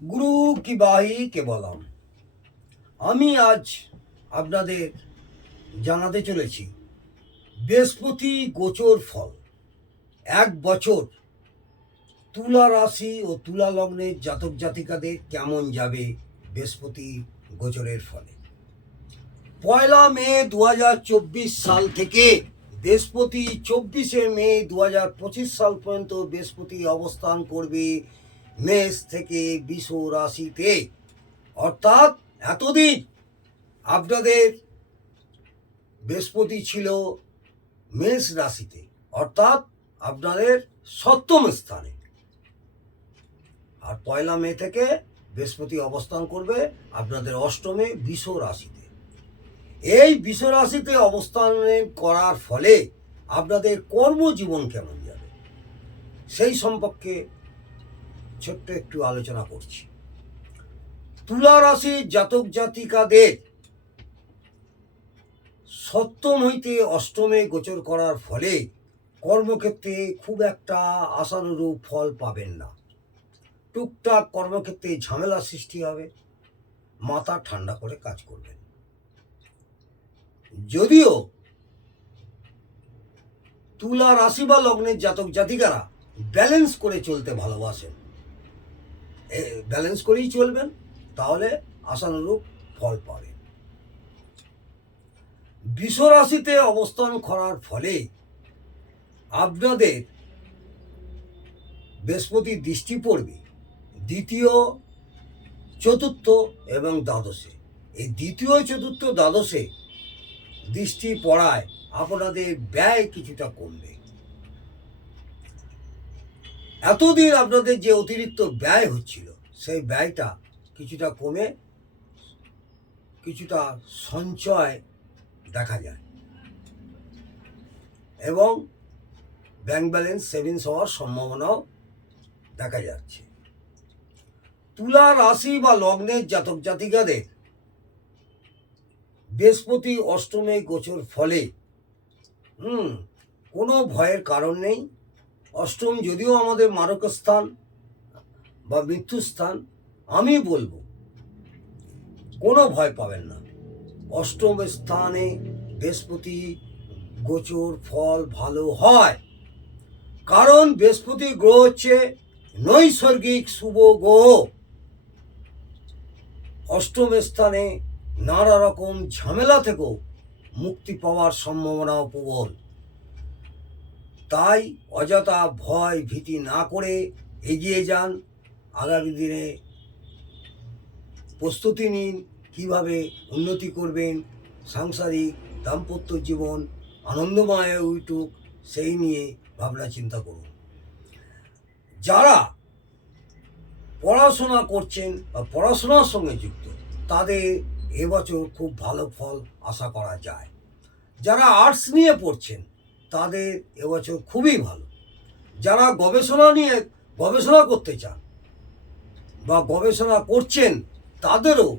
গুরু কি বাহি কেবলম। আমি আজ আপনাদের জানাতে চলেছি বৃহস্পতি গোচর ফল। এক বছর তুলা রাশি ও তুলা লগ্নের জাতক জাতিকাদের কেমন যাবে বৃহস্পতি গোচরের ফলে। 1 মে 2024 সাল থেকে বৃহস্পতি 24 মে 2025 সাল পর্যন্ত বৃহস্পতি অবস্থান করবে মেষ থেকে বৃষ রাশিতে। অর্থাৎ এতদিন আপনাদের বৃহস্পতি ছিল মেষ রাশিতে, অর্থাৎ আপনাদের সপ্তম স্থানে। আর 1 মে থেকে বৃহস্পতি অবস্থান করবে আপনাদের অষ্টমে বৃষ রাশিতে। এই বৃষ রাশিতে অবস্থান করার ফলে আপনাদের কর্মজীবন কেমন যাবে সেই সম্পর্কে ছোট্ট একটু আলোচনা করছি। তুলা রাশির জাতক জাতিকাদের সপ্তম হইতে অষ্টমে গোচর করার ফলে কর্মক্ষেত্রে খুব একটা আশানুরূপ ফল পাবেন না। টুকটাক কর্মক্ষেত্রে ঝামেলা সৃষ্টি হবে, মাথা ঠান্ডা করে কাজ করবেন। যদিও তুলা রাশি বা লগ্নের জাতক জাতিকারা ব্যালেন্স করে চলতে ভালোবাসেন, ব্যালেন্স করেই চলবেন, তাহলে আশানুরূপ ফল পাবেন। বৃষ রাশিতে অবস্থান করার ফলে আপনাদের বৃহস্পতির দৃষ্টি পড়বে দ্বিতীয়, চতুর্থ এবং দ্বাদশে। এই দ্বিতীয়, চতুর্থ, দ্বাদশে দৃষ্টি পড়ায় আপনাদের ব্যয় কিছুটা কমবে। এতদিন আপনাদের যে অতিরিক্ত ব্যয় হচ্ছিল সেই ব্যয়টা কিছুটা কমে কিছুটা সঞ্চয় দেখা যায় এবং ব্যাংক ব্যালেন্স সেভিংস হওয়ার সম্ভাবনাও দেখা যাচ্ছে। তুলা রাশি বা লগ্নের জাতক জাতিকাদের বৃহস্পতি অষ্টমে গোচর ফলে কোনো ভয়ের কারণ নেই। অষ্টম যদিও আমাদের মারক স্থান বা মৃত্যু স্থান, আমি বলবো কোনো ভয় পাবেন না। অষ্টম স্থানে বৃহস্পতি গোচর ফল ভালো হয়, কারণ বৃহস্পতি গ্রহ হচ্ছে নৈসর্গিক শুভ গ্রহ। অষ্টম স্থানে নানা রকম ঝামেলা থেকেও মুক্তি পাওয়ার সম্ভাবনাও প্রবল। তাই অযথা ভয় ভীতি না করে এগিয়ে যান। আগামী দিনে প্রস্তুতি নিন কিভাবে উন্নতি করবেন, সাংসারিক দাম্পত্য জীবন আনন্দময় উঠুক সেই নিয়ে ভাবনা চিন্তা করুন। যারা পড়াশোনা করছেন বা পড়াশোনার সঙ্গে যুক্ত তাদের এবছর খুব ভালো ফল আশা করা যায়। যারা আর্টস নিয়ে পড়ছেন তাদের এবছর খুবই ভালো। যারা গবেষণা করতে চান বা গবেষণা করছেন তাদেরও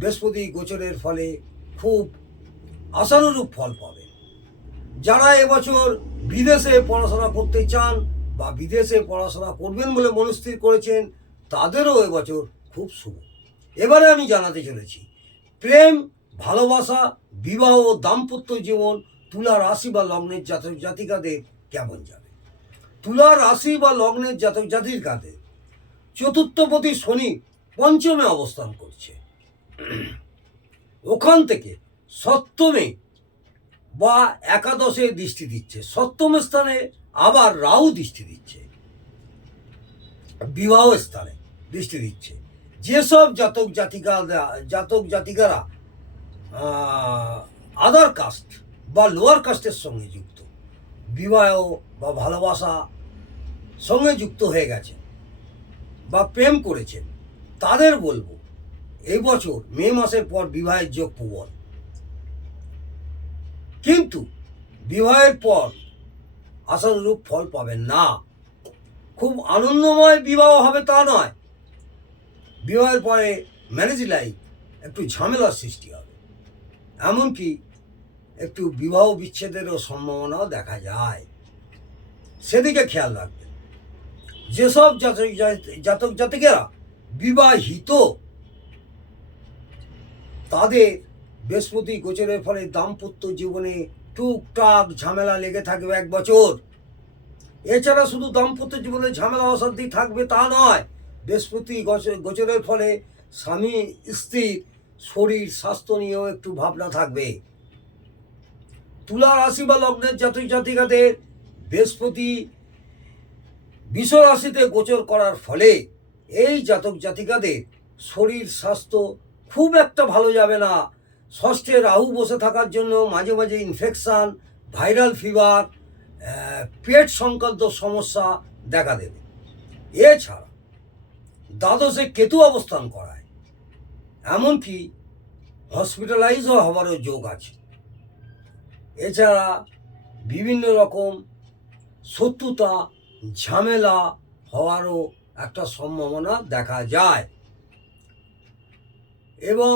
বৃহস্পতি গোচরের ফলে খুব আশানুরূপ ফল পাবেন। যারা এবছর বিদেশে পড়াশোনা করতে চান বা বিদেশে পড়াশোনা করবেন বলে মনস্থির করেছেন তাদেরও এবছর খুব শুভ। এবারে আমি জানাতে চলেছি প্রেম, ভালোবাসা, বিবাহ ও দাম্পত্য জীবন তুলা রাশি বা লগ্নের জাতক জাতিকাদের কেমন যাবে। তুলা রাশি বা লগ্নের জাতক জাতিকাদের চতুর্থপতি শনি পঞ্চমে অবস্থান করছে। ওখান থেকে সপ্তমে বা একাদশে দৃষ্টি দিচ্ছে। সপ্তম স্থানে আবার রাহু দৃষ্টি দিচ্ছে, বিবাহ স্থানে দৃষ্টি দিচ্ছে। যেসব জাতক জাতিকারা আদার কাস্ট বা লোয়ার কাস্টের সঙ্গে যুক্ত, বিবাহ বা ভালোবাসা সঙ্গে যুক্ত হয়ে গেছে বা প্রেম করেছেন, তাদের বলবো এই বছর মে মাসের পর বিবাহের যোগ প্রবল। কিন্তু বিবাহের পর আশানুরূপ ফল পাবেন না। খুব আনন্দময় বিবাহ হবে তা নয়, বিবাহের পরে ম্যারেজ লাইফ একটু ঝামেলার সৃষ্টি হবে, এমনকি একটু বিবাহ বিচ্ছেদেরও সম্ভাবনাও দেখা যায়। সেদিকে খেয়াল রাখবেন। যেসব জাতক জাতিকেরা বিবাহিত তাদের বৃহস্পতি গোচরের ফলে দাম্পত্য জীবনে টুকটাক ঝামেলা লেগে থাকবে 1 বছর। এছাড়া শুধু দাম্পত্য জীবনে ঝামেলা অশান্তি থাকবে তা নয়, বৃহস্পতি গোচরের ফলে স্বামী স্ত্রীর শরীর স্বাস্থ্য নিয়েও একটু ভাবনা থাকবে। তুলা রাশি বা লগ্নের জাতক জাতিকাদের বৃহস্পতি বৃষ রাশিতে গোচর করার ফলে এই জাতক জাতিকাদের শরীর স্বাস্থ্য খুব একটা ভালো যাবে না। ষষ্ঠে রাহু বসে থাকার জন্য মাঝে মাঝে ইনফেকশান, ভাইরাল ফিভার, পেট সংক্রান্ত সমস্যা দেখা দেবে। এছাড়া দ্বাদশে কেতু অবস্থান করায় এমনকি হসপিটালাইজও হওয়ারও যোগ আছে। এছাড়া বিভিন্ন রকম শত্রুতা ঝামেলা হওয়ারও একটা সম্ভাবনা দেখা যায় এবং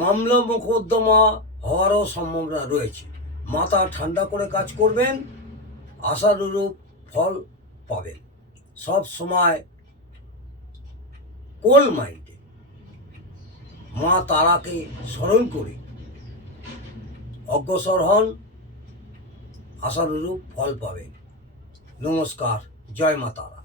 মামলা মোকদ্দমা হওয়ারও সম্ভাবনা রয়েছে। মাথা ঠান্ডা করে কাজ করবেন, আশানুরূপ ফল পাবেন। সব সময় কোল মাইন্ডে মা তারাকে স্মরণ করে অগ্রসর হন, আশানুরূপ ফল পাবেন। নমস্কার, জয় মা তারা।